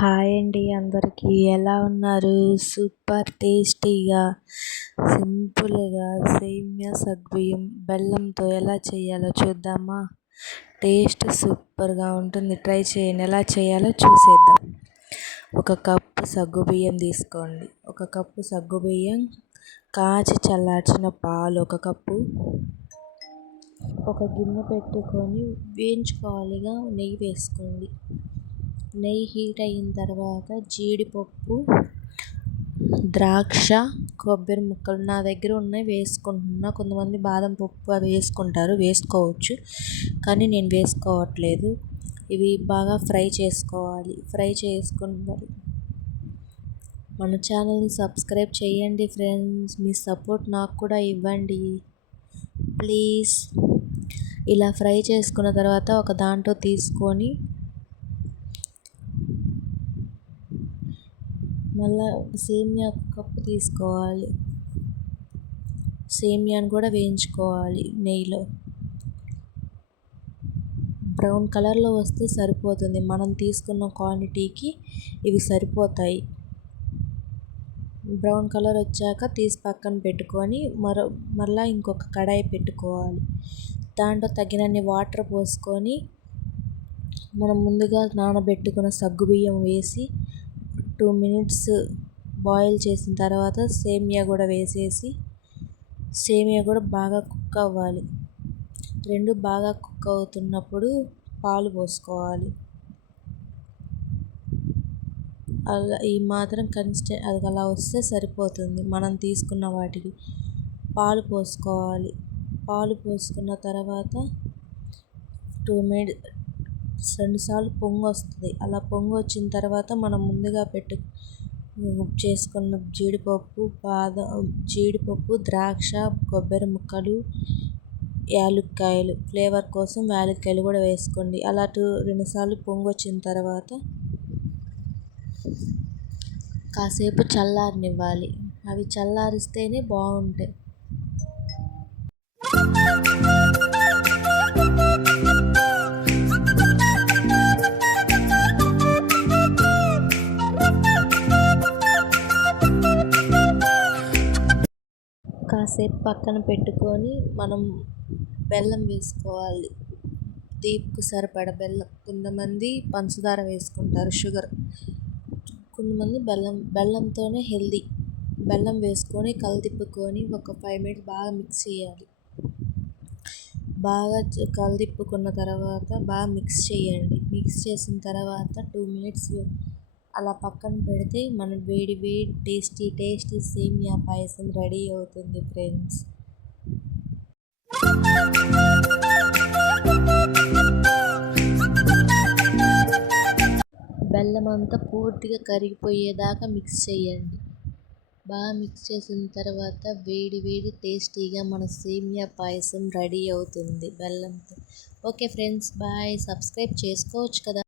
Hi అండి అందరికీ ఎలా ఉన్నారు? సూపర్ టేస్టీగా సింపుల్గా సేమియా సగ్గుబియ్యం బెల్లంతో ఎలా చేయాలో చూద్దామా? టేస్ట్ సూపర్గా ఉంటుంది. ట్రై చేయండి. ఎలా చేయాలో చూసేద్దాం. ఒక కప్పు సగ్గుబియ్యం తీసుకోండి. ఒక కప్పు సగ్గుబియ్యం, కాచి చల్లార్చిన పాలు ఒక కప్పు, ఒక గిన్నె పెట్టుకొని వేయించుకోవాలిగా నెయ్యి వేసుకోండి. నెయ్యి హీట్ అయిన తర్వాత జీడిపప్పు, ద్రాక్ష, కొబ్బరి ముక్కలు నా దగ్గర ఉన్నాయి వేసుకుంటున్నా. కొంతమంది బాదం పప్పు అవి వేసుకుంటారు, వేసుకోవచ్చు, కానీ నేను వేసుకోవట్లేదు. ఇవి బాగా ఫ్రై చేసుకోవాలి. ఫ్రై చేసుకున్న మన ఛానల్ని సబ్స్క్రైబ్ చేయండి ఫ్రెండ్స్. మీ సపోర్ట్ నాకు కూడా ఇవ్వండి ప్లీజ్. ఇలా ఫ్రై చేసుకున్న తర్వాత ఒక దాంట్లో తీసుకొని మళ్ళీ సేమియా కప్పు తీసుకోవాలి. సేమియాని కూడా వేయించుకోవాలి నెయ్యిలో. బ్రౌన్ కలర్లో వస్తే సరిపోతుంది. మనం తీసుకున్న క్వాంటిటీకి ఇవి సరిపోతాయి. బ్రౌన్ కలర్ వచ్చాక తీసి పక్కన పెట్టుకొని మరలా ఇంకొక కడాయి పెట్టుకోవాలి. దాంట్లో తగినన్ని వాటర్ పోసుకొని మనం ముందుగా నానబెట్టుకున్న సగ్గుబియ్యం వేసి 2 minutes బాయిల్ చేసిన తర్వాత సేమియా కూడా వేసేసి సేమియా కూడా బాగా కుక్ అవ్వాలి. రెండు బాగా కుక్ అవుతున్నప్పుడు పాలు పోసుకోవాలి. అలా ఈ మాత్రం అది అలా వస్తే సరిపోతుంది. మనం తీసుకున్న వాటికి పాలు పోసుకోవాలి. పాలు పోసుకున్న తర్వాత 2 minutes 2 సార్లు పొంగు వస్తుంది. అలా పొంగు వచ్చిన తర్వాత మనం ముందుగా చేసుకున్న జీడిపప్పు, ద్రాక్ష, కొబ్బరి ముక్కలు, యాలక్కాయలు, ఫ్లేవర్ కోసం యాలక్కాయలు కూడా వేసుకోండి. అలా 2 సార్లు పొంగు వచ్చిన తర్వాత కాసేపు చల్లారనివ్వాలి. అవి చల్లారిస్తేనే బాగుంటాయి. కాసేపు పక్కన పెట్టుకొని మనం బెల్లం వేసుకోవాలి. తీపికి సరిపడ బెల్లం. కొంతమంది పంచదార వేసుకుంటారు, షుగర్. కొంతమంది బెల్లంతోనే హెల్దీ. బెల్లం వేసుకొని కలదిప్పుకొని ఒక 5 minutes బాగా మిక్స్ చేయాలి. బాగా కలదిప్పుకున్న తర్వాత బాగా మిక్స్ చేయండి. మిక్స్ చేసిన తర్వాత 2 minutes అలా పక్కన పెడితే మన వేడి టేస్టీ సేమియా పాయసం రెడీ అవుతుంది ఫ్రెండ్స్. బెల్లం అంతా పూర్తిగా కరిగిపోయేదాకా మిక్స్ చేయండి. బాగా మిక్స్ చేసిన తర్వాత వేడి టేస్టీగా మన సేమియా పాయసం రెడీ అవుతుంది బెల్లంతో. Okay friends, bye. సబ్స్క్రైబ్ చేసుకోవచ్చు కదా.